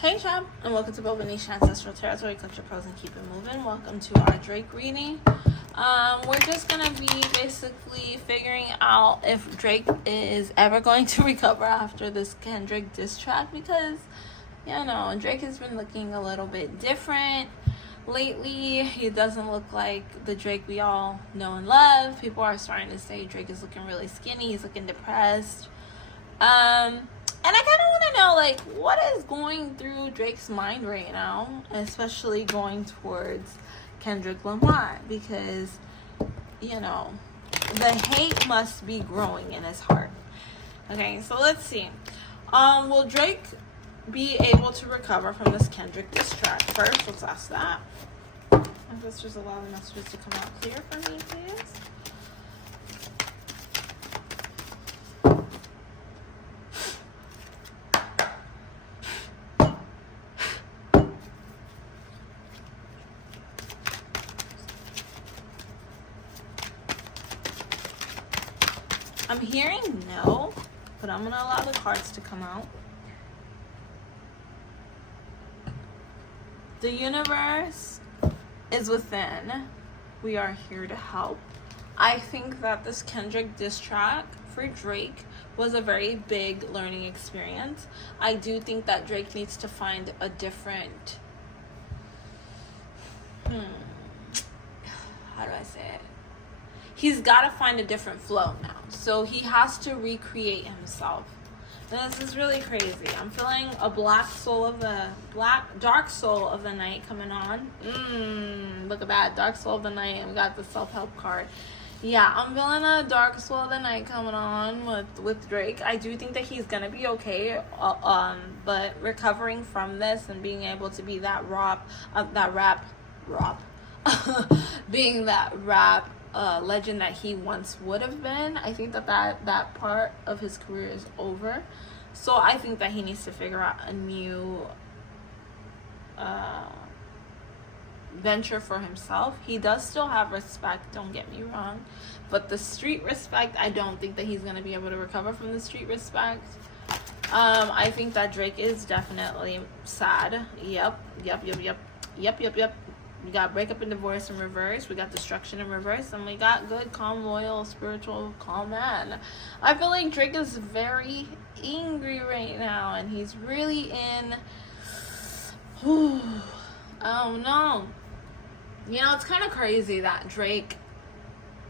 Hey Chab, and welcome to Bobo-Nesha Ancestral Territory. Cut your pros and keep it moving. Welcome to our Drake reading. We're just going to be basically figuring out if Drake is ever going to recover after this Kendrick diss track, because, you know, Drake has been looking a little bit different lately. He doesn't look like the Drake we all know and love. People are starting to say Drake is looking really skinny. He's looking depressed. And I kind of want to know, like, what is going through Drake's mind right now, especially going towards Kendrick Lamar, because, you know, the hate must be growing in his heart. Okay, so let's see. Will Drake be able to recover from this Kendrick diss track? First, let's ask that. Let's just allow the messages to come out clear for me, please. I'm hearing no, but I'm going to allow the cards to come out. The universe is within. We are here to help. I think that this Kendrick diss track for Drake was a very big learning experience. I do think that Drake needs to find a different... How do I say it? He's got to find a different flow now. So he has to recreate himself. And this is really crazy. I'm feeling a dark soul of the night coming on. Look at that, dark soul of the night. And we got the self-help card. Yeah, I'm feeling a dark soul of the night coming on with Drake. I do think that he's gonna be okay. But recovering from this and being able to be being that rap legend that he once would have been, I think that part of his career is over. So I think that he needs to figure out a new venture for himself. He does still have respect, don't get me wrong, but the street respect, I don't think that he's going to be able to recover from the street respect. I think that Drake is definitely sad. Yep. We got breakup and divorce in reverse. We got destruction in reverse. And we got good, calm, loyal, spiritual, calm man. I feel like Drake is very angry right now. And he's really in... Oh, no. You know, it's kind of crazy that Drake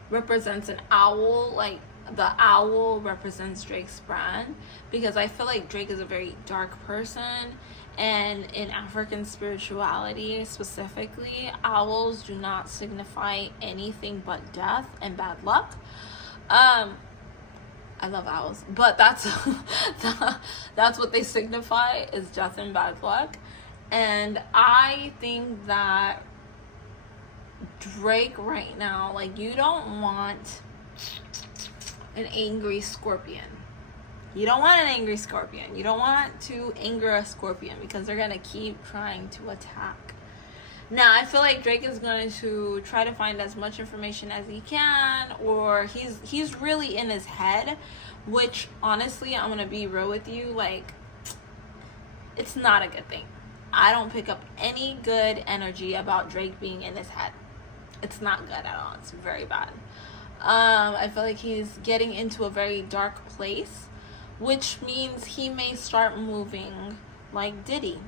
represents an owl. Like, the owl represents Drake's brand. Because I feel like Drake is a very dark person. And in African spirituality specifically, owls do not signify anything but death and bad luck. I love owls, but that's what they signify, is death and bad luck. And I think that Drake right now, like, you don't want an angry scorpion. You don't want an angry scorpion. You don't want to anger a scorpion, because they're going to keep trying to attack. Now, I feel like Drake is going to try to find as much information as he can, or he's really in his head, which, honestly, I'm going to be real with you, like, it's not a good thing. I don't pick up any good energy about Drake being in his head. It's not good at all. It's very bad. I feel like he's getting into a very dark place, which means he may start moving like Diddy.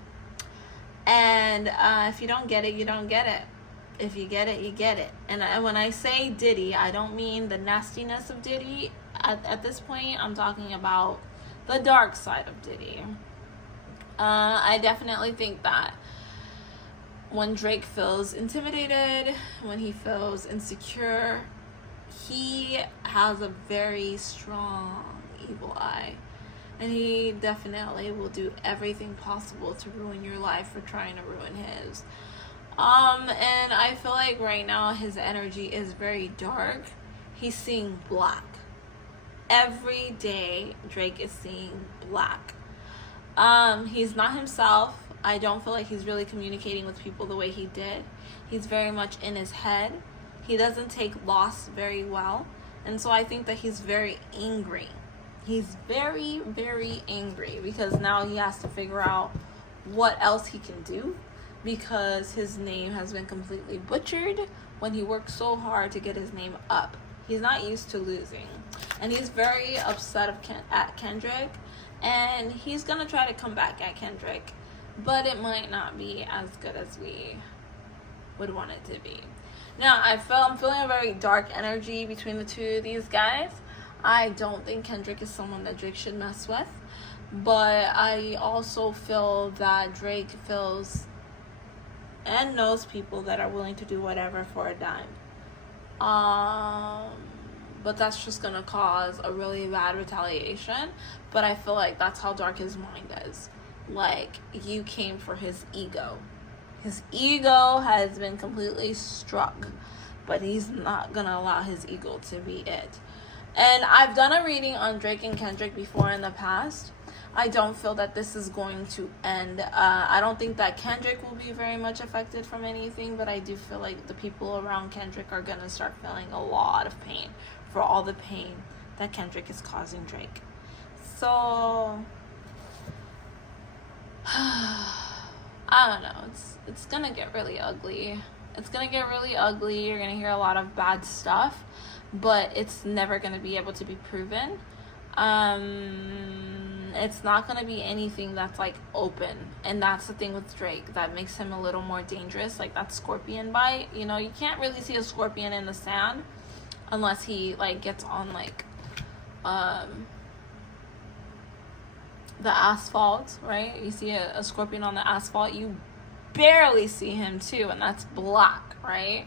And if you don't get it, you don't get it. If you get it, you get it. And when I say Diddy, I don't mean the nastiness of Diddy. At this point, I'm talking about the dark side of Diddy. I definitely think that when Drake feels intimidated, when he feels insecure, he has a very strong evil eye, and he definitely will do everything possible to ruin your life for trying to ruin his. And I feel like right now his energy is very dark. He's seeing black. Every day Drake is seeing black. He's not himself. I don't feel like he's really communicating with people the way he did. He's very much in his head. He doesn't take loss very well. And so I think that he's very angry. He's very, very angry because now he has to figure out what else he can do, because his name has been completely butchered when he worked so hard to get his name up. He's not used to losing, and he's very upset at Kendrick, and he's gonna try to come back at Kendrick, but it might not be as good as we would want it to be. Now, I'm feeling a very dark energy between the two of these guys. I don't think Kendrick is someone that Drake should mess with, but I also feel that Drake feels and knows people that are willing to do whatever for a dime. But that's just gonna cause a really bad retaliation. But I feel like that's how dark his mind is. Like, you came for his ego. His ego has been completely struck, but he's not gonna allow his ego to be it. And I've done a reading on Drake and Kendrick before in the past. I don't feel that this is going to end. I don't think that Kendrick will be very much affected from anything, but I do feel like the people around Kendrick are gonna start feeling a lot of pain for all the pain that Kendrick is causing Drake. So I don't know. It's gonna get really ugly. It's gonna get really ugly. You're gonna hear a lot of bad stuff, but it's never gonna be able to be proven. It's not gonna be anything that's like open, and that's the thing with Drake that makes him a little more dangerous. Like that scorpion bite. You know, you can't really see a scorpion in the sand unless he like gets on like the asphalt, right? You see a scorpion on the asphalt, you barely see him too, and that's black, right?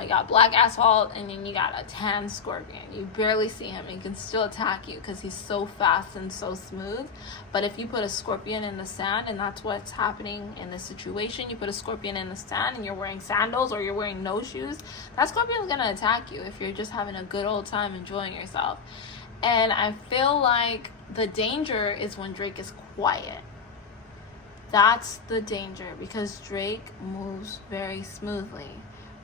You got black asphalt, and then you got a tan scorpion. You barely see him. He can still attack you because he's so fast and so smooth. But if you put a scorpion in the sand, and that's what's happening in this situation, you put a scorpion in the sand and you're wearing sandals or you're wearing no shoes, that scorpion's gonna attack you if you're just having a good old time enjoying yourself. And I feel like the danger is when Drake is quiet. That's the danger, because Drake moves very smoothly,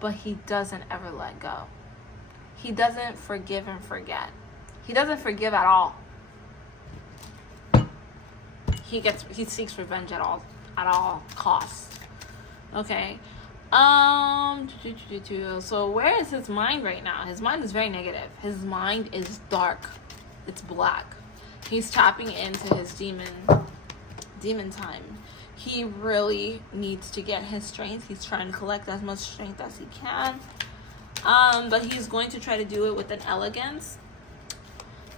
but he doesn't ever let go. He doesn't forgive and forget. He doesn't forgive at all. He seeks revenge at all costs. Okay. So where is his mind right now? His mind is very negative. His mind is dark. It's black. He's tapping into his demon time. He really needs to get his strength. He's trying to collect as much strength as he can. But he's going to try to do it with an elegance.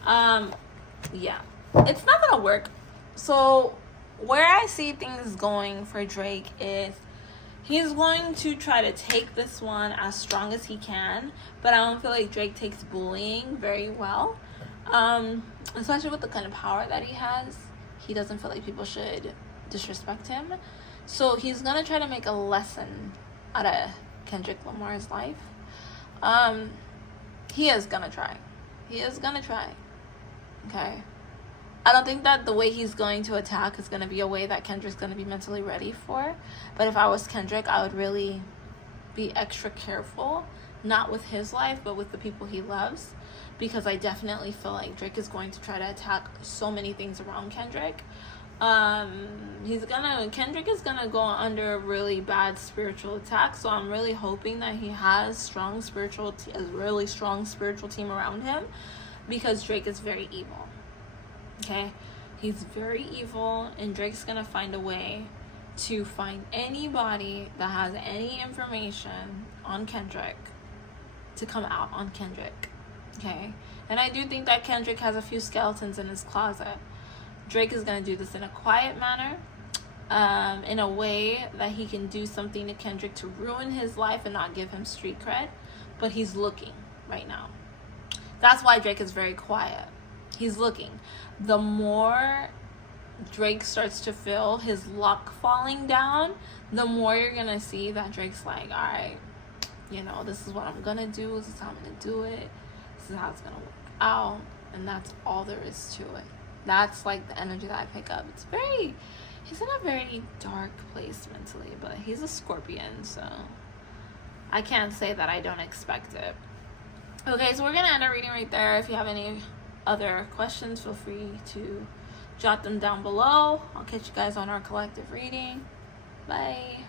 Yeah. It's not going to work. So where I see things going for Drake is he's going to try to take this one as strong as he can. But I don't feel like Drake takes bullying very well. Especially with the kind of power that he has. He doesn't feel like people should disrespect him. So he's gonna try to make a lesson out of Kendrick Lamar's life. He is gonna try. Okay. I don't think that the way he's going to attack is gonna be a way that Kendrick's gonna be mentally ready for. But if I was Kendrick, I would really be extra careful, not with his life, but with the people he loves. Because I definitely feel like Drake is going to try to attack so many things around Kendrick. Kendrick is gonna go under a really bad spiritual attack. So I'm really hoping that he has a really strong spiritual team around him, because Drake is very evil. Okay, he's very evil, and Drake's gonna find a way to find anybody that has any information on Kendrick to come out on Kendrick. Okay, and I do think that Kendrick has a few skeletons in his closet. Drake is going to do this in a quiet manner, in a way that he can do something to Kendrick to ruin his life and not give him street cred, but he's looking right now. That's why Drake is very quiet. He's looking. The more Drake starts to feel his luck falling down, the more you're going to see that Drake's like, all right, this is what I'm going to do. This is how I'm going to do it. This is how it's going to work out. And that's all there is to it. That's like the energy that I pick up. He's in a very dark place mentally, but he's a Scorpion, so I can't say that I don't expect it. Okay, so we're going to end our reading right there. If you have any other questions, feel free to jot them down below. I'll catch you guys on our collective reading. Bye.